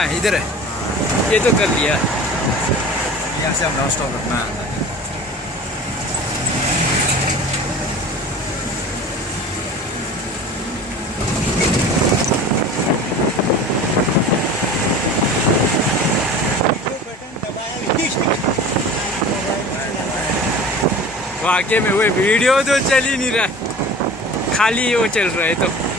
कहाँ है? इधर है। ये तो कर लिया। यहाँ से हम स्टॉप रखना आता है। वाकई में वो वीडियो तो चल ही नहीं रहा, खाली वो चल रहा है तो